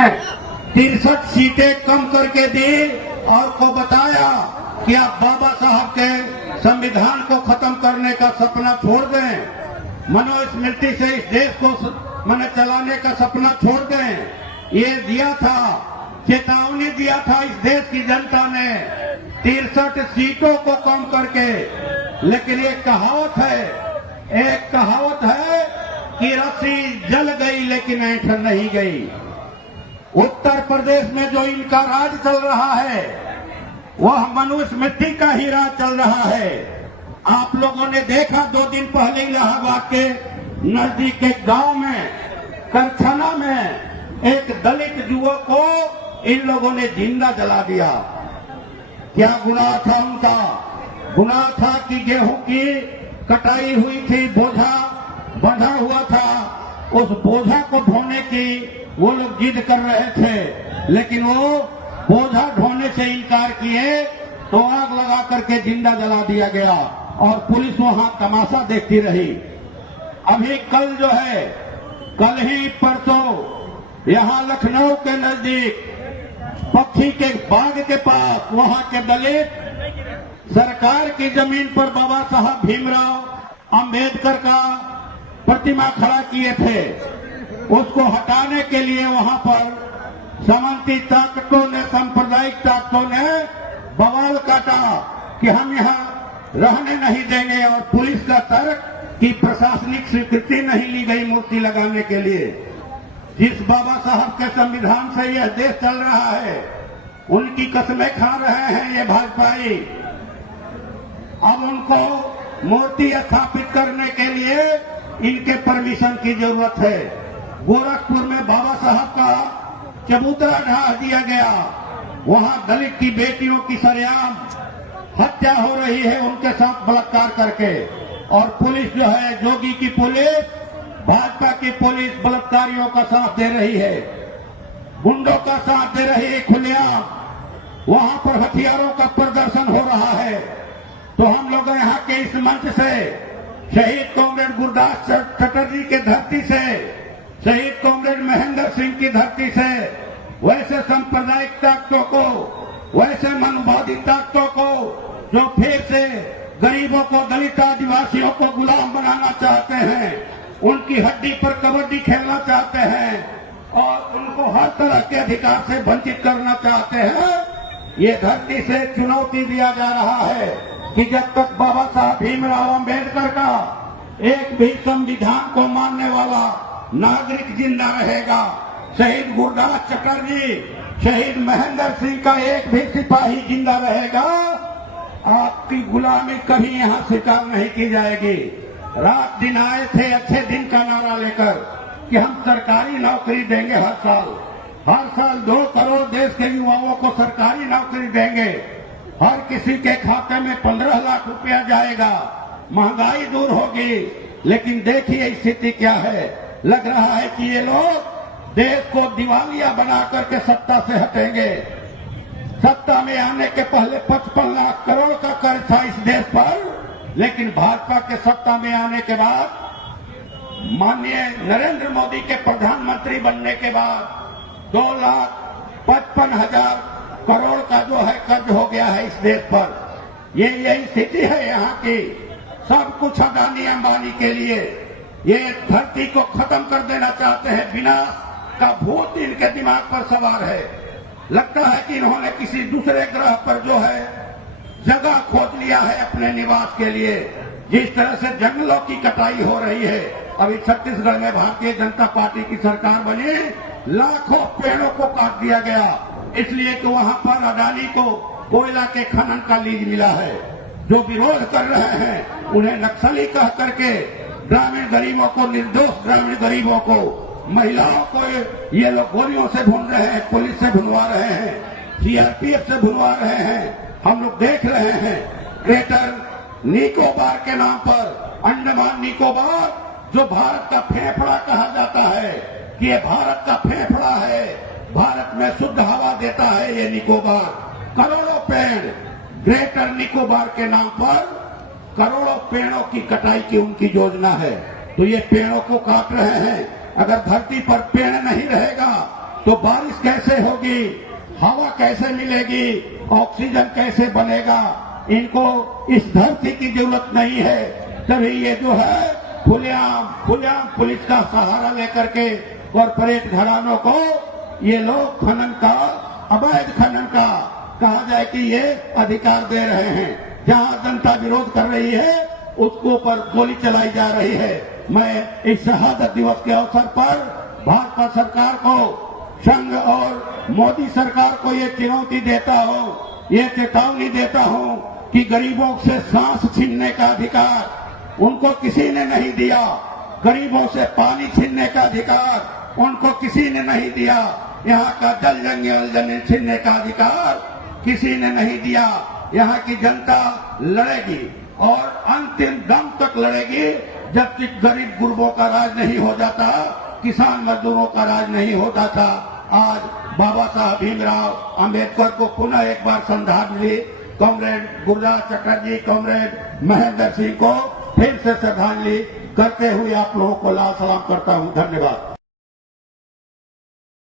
में 63 सीटें कम करके दी और को बताया कि आप बाबा साहब के संविधान को खत्म करने का सपना छोड़ दें, मनुस्मृति से इस देश को चलाने का सपना छोड़ दें। ये दिया था, चेतावनी दिया था इस देश की जनता ने 63 सीटों को कम करके। लेकिन एक कहावत है कि रस्सी जल गई लेकिन ऐंठन नहीं गई। उत्तर प्रदेश में जो इनका राज चल रहा है वह मनुस्मृति का ही राज चल रहा है। आप लोगों ने देखा 2 दिन पहले इलाहाबाद के नजदीक एक गांव में करछना में एक दलित युवक को इन लोगों ने जिंदा जला दिया। क्या गुनाह था उनका? गुनाह था कि गेहूं की कटाई हुई थी, बोझा बंधा हुआ था, उस बोझा को ढोने की वो लोग जिद कर रहे थे, लेकिन वो बोझा ढोने से इनकार किए तो आग लगा करके जिंदा जला दिया गया और पुलिस वहां तमाशा देखती रही। अभी कल ही परसों यहां लखनऊ के नजदीक पक्षी के बाग के पास वहां के दलित सरकार की जमीन पर बाबा साहब भीमराव अंबेडकर का प्रतिमा खड़ा किए थे। उसको हटाने के लिए वहां पर सामंती ताकतों ने, सांप्रदायिक ताकतों ने बवाल काटा कि हम यहां रहने नहीं देंगे और पुलिस का तर्क कि प्रशासनिक स्वीकृति नहीं ली गई मूर्ति लगाने के लिए। जिस बाबा साहब के संविधान से यह देश चल रहा है उनकी कसमें खा रहे हैं ये भाजपाई। अब उनको मूर्ति स्थापित करने के लिए इनके परमिशन की जरूरत है। गोरखपुर में बाबा साहब का चबूतरा ढा दिया गया, वहां दलित की बेटियों की सरेआम हत्या हो रही है उनके साथ बलात्कार करके, और पुलिस जो है, जोगी की पुलिस, भाजपा की पुलिस बलात्कारियों का साथ दे रही है, गुंडों का साथ दे रही है खुलेआम। वहां पर हथियारों का प्रदर्शन हो रहा है। तो हम लोग यहाँ के इस मंच से शहीद कॉमरेड गुरदास चटर्जी के धरती से, शहीद कॉमरेड महेंद्र सिंह की धरती से वैसे सांप्रदायिक ताकतों को, वैसे मनवादी ताकतों को जो फिर से गरीबों को, दलित आदिवासियों को गुलाम बनाना चाहते हैं, उनकी हड्डी पर कबड्डी खेलना चाहते हैं और उनको हर तरह के अधिकार से वंचित करना चाहते हैं, ये धरती से चुनौती दिया जा रहा है कि जब तक बाबा साहब भीमराव अंबेडकर का एक भी संविधान को मानने वाला नागरिक जिंदा रहेगा, शहीद गुरदास चटर्जी, शहीद महेंद्र सिंह का एक भी सिपाही जिंदा रहेगा, आपकी गुलामी कभी यहाँ स्वीकार नहीं की जाएगी। रात दिन आए थे अच्छे दिन का नारा लेकर कि हम सरकारी नौकरी देंगे हर साल 2 करोड़ देश के युवाओं को सरकारी नौकरी देंगे, हर किसी के खाते में 15 लाख रुपया जाएगा, महंगाई दूर होगी। लेकिन देखिए स्थिति क्या है, लग रहा है कि ये लोग देश को दिवालिया बना करके सत्ता से हटेंगे। सत्ता में आने के पहले 55 लाख करोड़ का कर्ज था इस देश पर, लेकिन भाजपा के सत्ता में आने के बाद, माननीय नरेंद्र मोदी के प्रधानमंत्री बनने के बाद 2,55,000 करोड़ का जो है कर्ज हो गया है इस देश पर। यही स्थिति है यहाँ की। सब कुछ अदानी अंबानी के लिए ये धरती को खत्म कर देना चाहते हैं। विनाश का भूत इनके दिमाग पर सवार है। लगता है कि इन्होंने किसी दूसरे ग्रह पर जो है जगह खोज लिया है अपने निवास के लिए। जिस तरह से जंगलों की कटाई हो रही है, अभी छत्तीसगढ़ में भारतीय जनता पार्टी की सरकार बनी, लाखों पेड़ों को काट दिया गया, इसलिए कि वहां पर अडानी को कोयला के खनन का लीज मिला है। जो विरोध कर रहे हैं उन्हें नक्सली कह करके ग्रामीण गरीबों को, निर्दोष ग्रामीण गरीबों को, महिलाओं को ये लोग गोलियों से भून रहे हैं, पुलिस से भुनवा रहे हैं, सीआरपीएफ से भुनवा रहे हैं। हम लोग देख रहे हैं ग्रेटर निकोबार के नाम पर, अंडमान निकोबार जो भारत का फेफड़ा कहा जाता है कि ये भारत का फेफड़ा है, भारत में शुद्ध हवा देता है ये निकोबार। करोड़ों पेड़ ग्रेटर निकोबार के नाम पर, करोड़ों पेड़ों की कटाई की उनकी योजना है। तो ये पेड़ों को काट रहे हैं। अगर धरती पर पेड़ नहीं रहेगा तो बारिश कैसे होगी, हवा कैसे मिलेगी, ऑक्सीजन कैसे बनेगा। इनको इस धरती की जरूरत नहीं है। तभी ये जो है खुलेआम पुलिस का सहारा लेकर के कॉरपोरेट घरानों को ये लोग खनन का, अवैध खनन का कहा जाए कि ये अधिकार दे रहे हैं। जहां जनता विरोध कर रही है उसको ऊपर गोली चलाई जा रही है। मैं इस शहादत दिवस के अवसर पर भाजपा सरकार को, संघ और मोदी सरकार को ये चुनौती देता हूं, ये चेतावनी देता हूं कि गरीबों से सांस छीनने का अधिकार उनको किसी ने नहीं दिया। गरीबों से पानी छीनने का अधिकार उनको किसी ने नहीं दिया। यहाँ का जल जंगल जमीन छीनने का अधिकार किसी ने नहीं दिया। यहाँ की जनता लड़ेगी और अंतिम दम तक लड़ेगी जब तक गरीब गुरबों का राज नहीं हो जाता, किसान मजदूरों का राज नहीं होता था। आज बाबा साहब भीमराव अंबेडकर को पुनः एक बार श्रद्धांजलि, कॉमरेड गुरदास चटर्जी, कॉमरेड महेंद्र सिंह को फिर से श्रद्धांजलि करते हुए आप लोगों को लाल सलाम करता हूं। धन्यवाद।